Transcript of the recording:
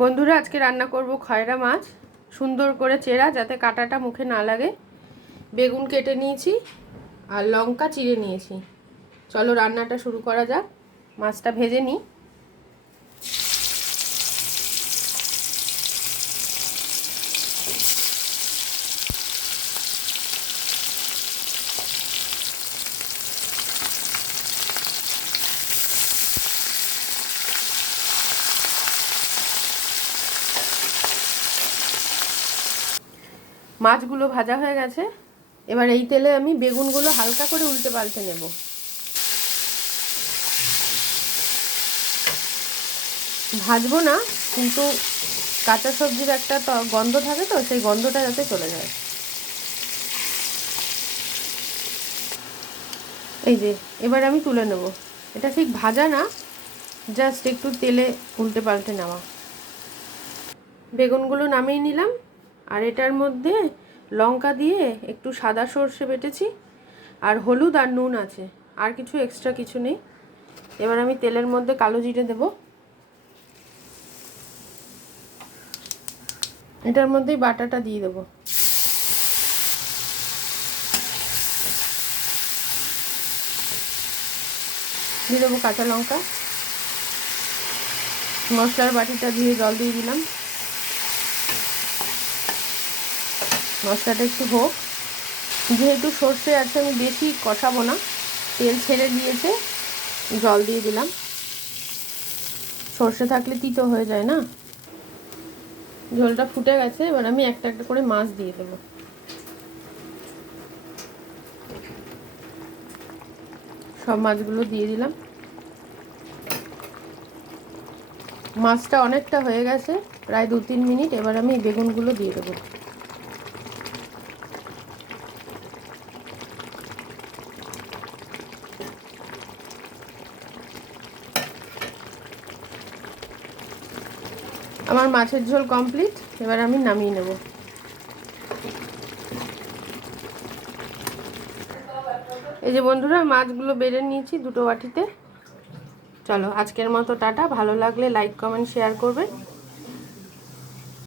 বন্ধুরা, আজকে রান্না করব খয়রা মাছ, সুন্দর করে চেরা যাতে কাঁটাটা মুখে না লাগে। বেগুন কেটে নিয়েছি আর লঙ্কা চিড়ে নিয়েছি। চলো রান্নাটা শুরু করা যাক। মাছটা ভেজে নিই। মাছগুলো ভাজা হয়ে গেছে। এবার এই তেলে আমি বেগুনগুলো হালকা করে উল্টে পাল্টে নেব। ভাজবো না, কিন্তু কাঁচা সবজির একটা গন্ধ থাকে, তো সেই গন্ধটা যাতে চলে যায়। এই যে এবার আমি তুলে নেব। এটা ঠিক ভাজা না, জাস্ট একটু তেলে উল্টে পাল্টে নেওয়া। বেগুনগুলো নামিয়ে নিলাম। আর এটার মধ্যে লঙ্কা দিয়ে একটু সাদা সর্ষে বেটেছি, আর হলুদ আর নুন আছে, আর কিছু এক্সট্রা কিছু নেই। এবার আমি তেলের মধ্যে কালো জিরে দেব। এটার মধ্যেই বাটাটা দিয়ে দেবো। দিয়ে দেবো কাঁচা লঙ্কা। মশলার বাটিটা দিয়ে জল দিয়ে দিলাম। মশলাটা একটু হোক। যেহেতু সর্ষে আছে, আমি বেশি কষাবো না, তেল ছেড়ে দিয়েছে, জল দিয়ে দিলাম। সর্ষে থাকলে তিতো হয়ে যায় না। ঝোলটা ফুটে গেছে। এবার আমি একটা একটা করে মাছ দিয়ে দেবো। সব মাছগুলো দিয়ে দিলাম। মাছটা অনেকটা হয়ে গেছে, প্রায় 2-3 মিনিট। এবার আমি বেগুনগুলো দিয়ে দেবো। আমার মাছের ঝোল কমপ্লিট। এবার আমি নামিয়ে নেব। এই যে বন্ধুরা, মাছগুলো বেড়ে নিয়েছি দুটো বাটিতে। চলো আজকের মতো টাটা। ভালো লাগলে লাইক, কমেন্ট, শেয়ার করবেন।